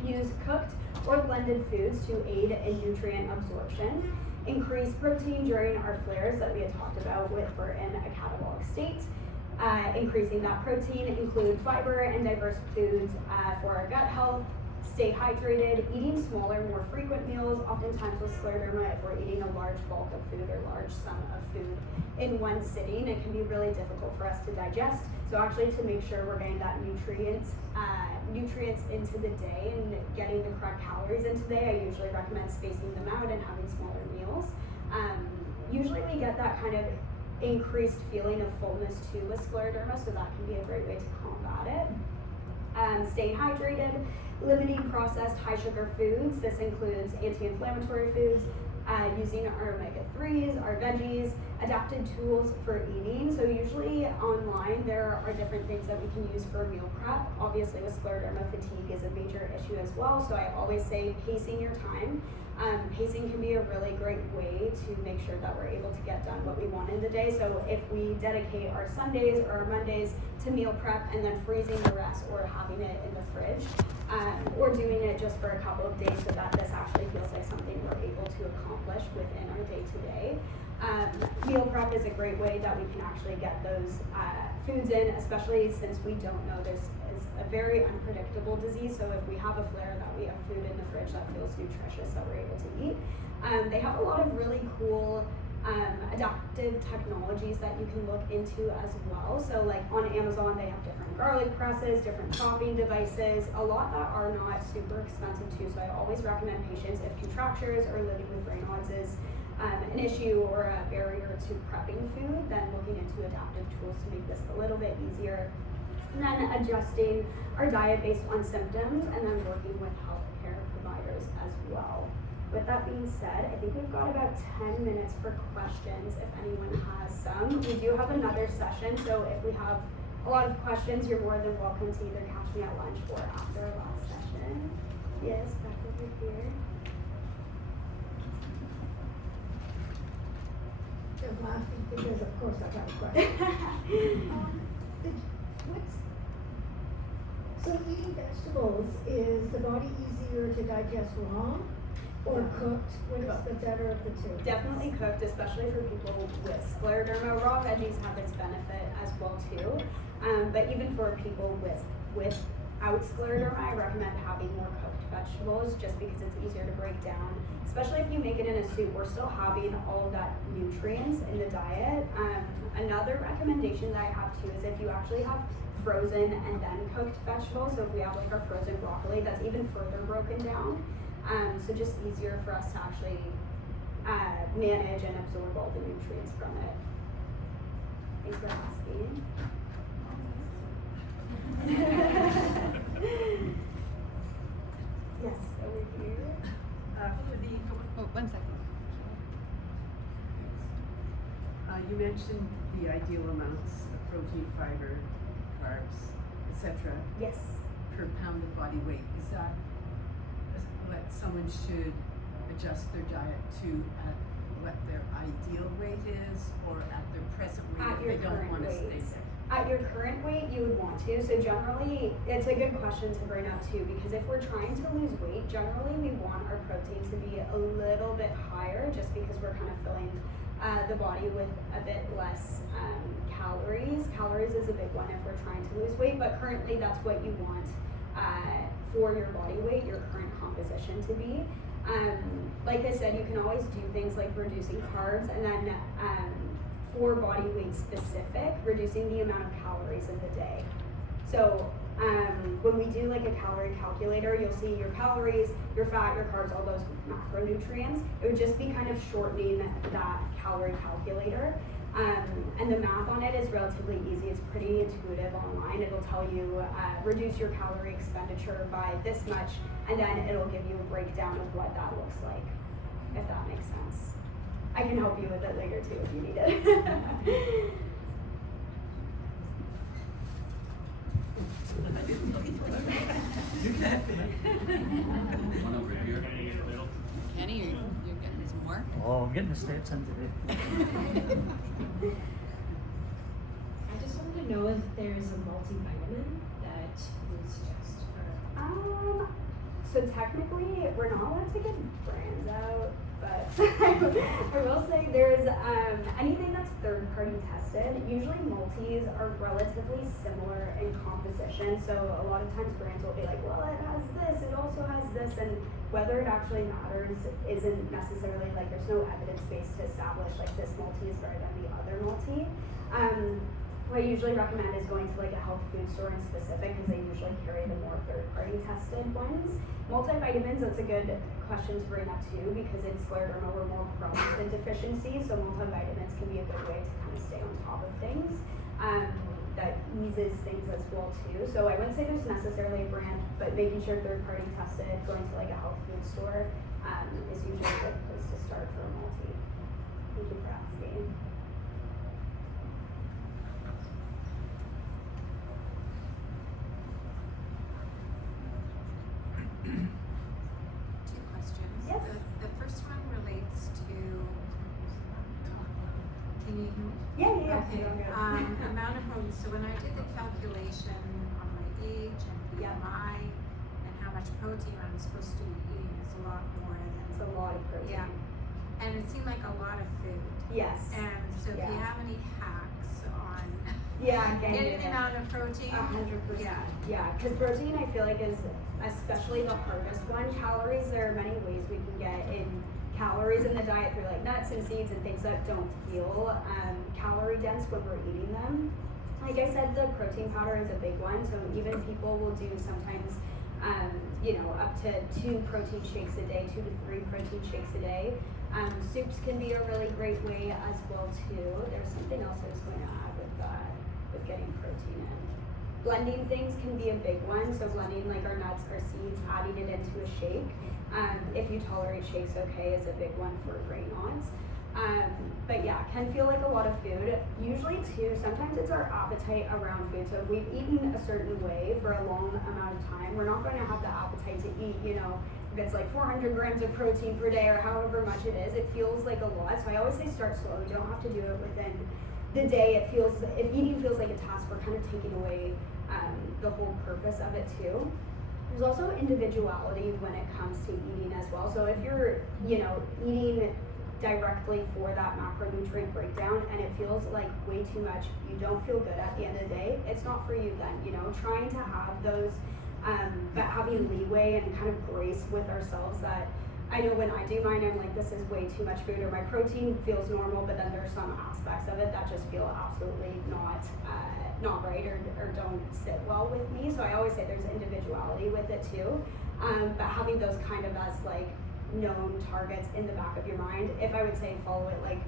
Use cooked or blended foods to aid in nutrient absorption. Increase protein during our flares that we had talked about with we're in a catabolic state. Increasing that protein, include fiber and diverse foods for our gut health. Stay hydrated, eating smaller, more frequent meals. Oftentimes with scleroderma, if we're eating a large bulk of food or large sum of food in one sitting, it can be really difficult for us to digest. So actually to make sure we're getting that nutrients into the day and getting the correct calories into the day, I usually recommend spacing them out and having smaller meals. Usually we get that kind of increased feeling of fullness too with scleroderma, so that can be a great way to combat it. Staying hydrated, limiting processed high sugar foods. This includes anti-inflammatory foods, using our omega-3s, our veggies, adapted tools for eating. So usually online there are different things that we can use for meal prep. Obviously with scleroderma, fatigue is a major issue as well, so I always say pacing your time. Pacing can be a really great way to make sure that we're able to get done what we want in the day. So if we dedicate our Sundays or our Mondays to meal prep and then freezing the rest or having it in the fridge, or doing it just for a couple of days so that this actually feels like something we're able to accomplish within our day-to-day. Meal prep is a great way that we can actually get those foods in, especially since we don't know this is a very unpredictable disease. So if we have a flare, that we have food in the fridge that feels nutritious that we're able to eat. They have a lot of really cool adaptive technologies that you can look into as well. So like on Amazon, they have different garlic presses, different chopping devices, a lot that are not super expensive too. So I always recommend patients, if contractures or living with Raynaud's is an issue or a barrier to prepping food, then looking into adaptive tools to make this a little bit easier. And then adjusting our diet based on symptoms, and then working with healthcare providers as well. With that being said, I think we've got about 10 minutes for questions if anyone has some. We do have another session, so if we have a lot of questions, you're more than welcome to either catch me at lunch or after our last session. Yes, back over here. I'm laughing because of course I have a question. So eating vegetables, is the body easier to digest raw or cooked? What is the better of the two? Definitely cooked, especially for people with scleroderma. Raw veggies have its benefit as well too. But even for people without scleroderma, I recommend having more cooked vegetables just because it's easier to break down. Especially if you make it in a soup, we're still having all of that nutrients in the diet. Another recommendation that I have too is if you actually have frozen and then cooked vegetables, so if we have like our frozen broccoli, that's even further broken down. So just easier for us to actually manage and absorb all the nutrients from it. Thanks for asking. Yes, over here. One second. You mentioned the ideal amounts of protein, fiber, carbs, etc. Yes. per pound of body weight. Is that what someone should adjust their diet to at what their ideal weight is, or at their present weight At if your they don't current want to stay weight. there? At your current weight, you would want to. So generally, it's a good question to bring up too, because if we're trying to lose weight, generally we want our protein to be a little bit higher just because we're kind of filling the body with a bit less calories. Calories is a big one if we're trying to lose weight, but currently that's what you want for your body weight, your current composition to be. Like I said, you can always do things like reducing carbs, and then for body weight specific, reducing the amount of calories in the day. So when we do like a calorie calculator, you'll see your calories, your fat, your carbs, all those macronutrients. It would just be kind of shortening that calorie calculator. And the math on it is relatively easy. It's pretty intuitive online. It'll tell you reduce your calorie expenditure by this much, and then it'll give you a breakdown of what that looks like, if that makes sense. I can help you with it later too if you need it. You can. One over here. Kenny, you're getting some more? Oh, I'm getting the state sensitive. I just wanted to know if there is a multivitamin that you would suggest for. So technically, we're not allowed to give brands out, but I will say there's anything that's third-party tested. Usually multis are relatively similar in composition, so a lot of times brands will be like, well, it has this, it also has this, and whether it actually matters isn't necessarily like there's no evidence base to establish like this multi is better than the other multi. What I usually recommend is going to like a health food store in specific, because they usually carry the more third-party tested ones. Multivitamins, that's a good question to bring up too, because in scleroderma we're more prone to deficiency, so multivitamins can be a good way to kind of stay on top of things. That eases things as well too. So I wouldn't say there's necessarily a brand, but making sure third-party tested, going to like a health food store is usually a good place to start for a multi. Thank you for asking. Two questions. Yes. The first one relates to, can you hear me? Yeah. Okay, amount of protein. So when I did the calculation on my age and BMI and how much protein I'm supposed to be eating, it's a lot more It's than, a lot of protein. yeah. And it seemed like a lot of food. Yes. And so if you Yeah. have any hacks on Getting getting the amount of protein. 100%. Yeah. Yeah, because protein I feel like is especially the hardest one. Calories, there are many ways we can get in calories in the diet through like nuts and seeds and things that don't feel calorie dense when we're eating them. Like I said, the protein powder is a big one. So even people will do sometimes up to 2 protein shakes a day, 2 to 3 protein shakes a day. Soups can be a really great way as well too. There's something else I was going to add with getting protein in. Blending things can be a big one. So blending like our nuts, our seeds, adding it into a shake. If you tolerate shakes, okay, is a big one for grain odds. But yeah, can feel like a lot of food. Usually too, sometimes it's our appetite around food. So if we've eaten a certain way for a long amount of time, we're not going to have the appetite to eat, if it's like 400 grams of protein per day or however much it is, it feels like a lot. So I always say start slow. You don't have to do it within the day. If eating feels like a task, we're kind of taking away the whole purpose of it too. There's also individuality when it comes to eating as well. So if you're, eating directly for that macronutrient breakdown and it feels like way too much, you don't feel good at the end of the day, it's not for you then. Trying to have those, but having leeway and kind of grace with ourselves that I know when I do mine, I'm like, this is way too much food, or my protein feels normal, but then there's some aspects of it that just feel absolutely not right or don't sit well with me. So I always say there's individuality with it too, but having those kind of as like known targets in the back of your mind. If I would say follow it like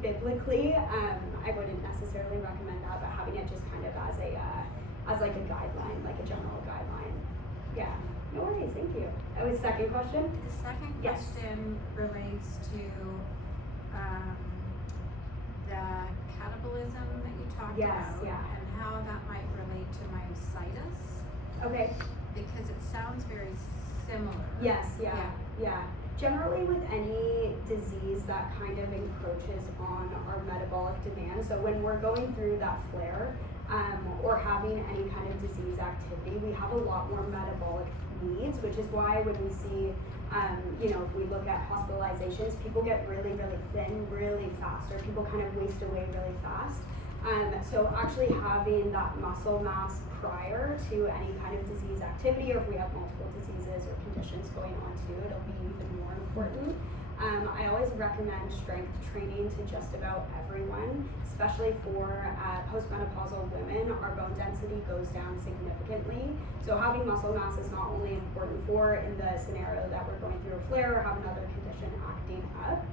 biblically, I wouldn't necessarily recommend that, but having it just kind of as like a guideline, like a general guideline. Yeah, no worries, thank you. That was the second question. The second Yes. question relates to the catabolism that you talked Yes, about yeah. and how that might relate to myositis, Okay. because it sounds very similar. Yes, yeah. Generally with any disease that kind of encroaches on our metabolic demand, so when we're going through that flare, or having any kind of disease activity, we have a lot more metabolic needs, which is why when we see, if we look at hospitalizations, people get really, really thin really fast, or people kind of waste away really fast. So actually having that muscle mass prior to any kind of disease activity, or if we have multiple diseases or conditions going on too, it'll be even more important. I always recommend strength training to just about everyone, especially for postmenopausal women. Our bone density goes down significantly. So having muscle mass is not only important for in the scenario that we're going through a flare or have another condition acting up,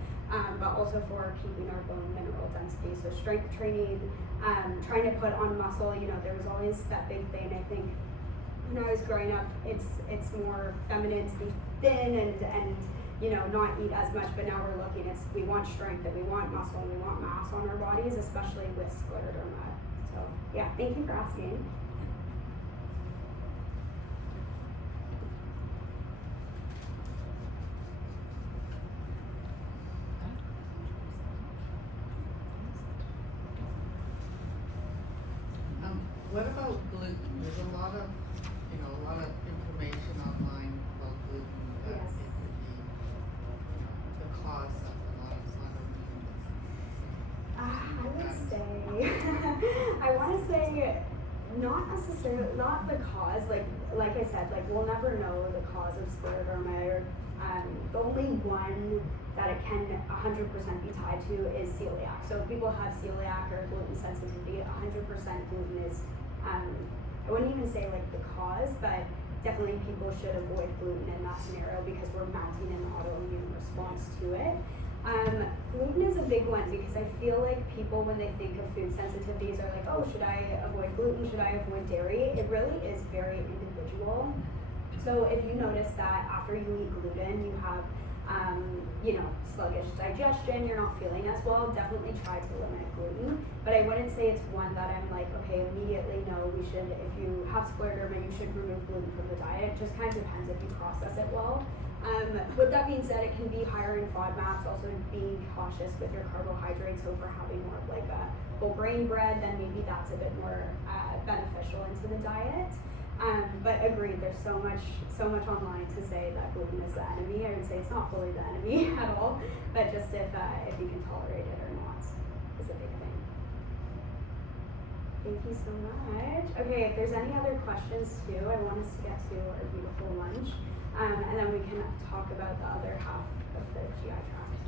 but also for keeping our bone mineral density. So strength training, trying to put on muscle, there was always that big thing, I think, when I was growing up, it's more feminine to be thin and not eat as much, but now we're looking, we want strength and we want muscle and we want mass on our bodies, especially with scleroderma. So yeah, thank you for asking. What about gluten? There's a lot of information online about gluten that Yes. it could be, the cause of a lot of I want to say not necessarily, not the cause, like I said, we'll never know the cause of scleroderma, or the only one that it can 100% be tied to is celiac. So if people have celiac or gluten sensitivity, 100% gluten is, I wouldn't even say the cause, but definitely people should avoid gluten in that scenario because we're mounting an autoimmune response to it. Gluten is a big one because I feel like people, when they think of food sensitivities, are like, oh, should I avoid gluten? Should I avoid dairy? It really is very individual. So if you notice that after you eat gluten, you have, sluggish digestion, you're not feeling as well, definitely try to limit gluten. But I wouldn't say it's one that I'm like, okay, immediately no, we should, if you have scleroderma, you should remove gluten from the diet. It just kind of depends if you process it well. With that being said, it can be higher in FODMAPs, also being cautious with your carbohydrates. So if we're having more of a whole grain bread, then maybe that's a bit more beneficial into the diet. But agreed, there's so much online to say that gluten is the enemy. I would say it's not fully the enemy at all, but just if you can tolerate it or not is a big thing. Thank you so much. Okay, if there's any other questions too, I want us to get to our beautiful lunch, and then we can talk about the other half of the GI tract.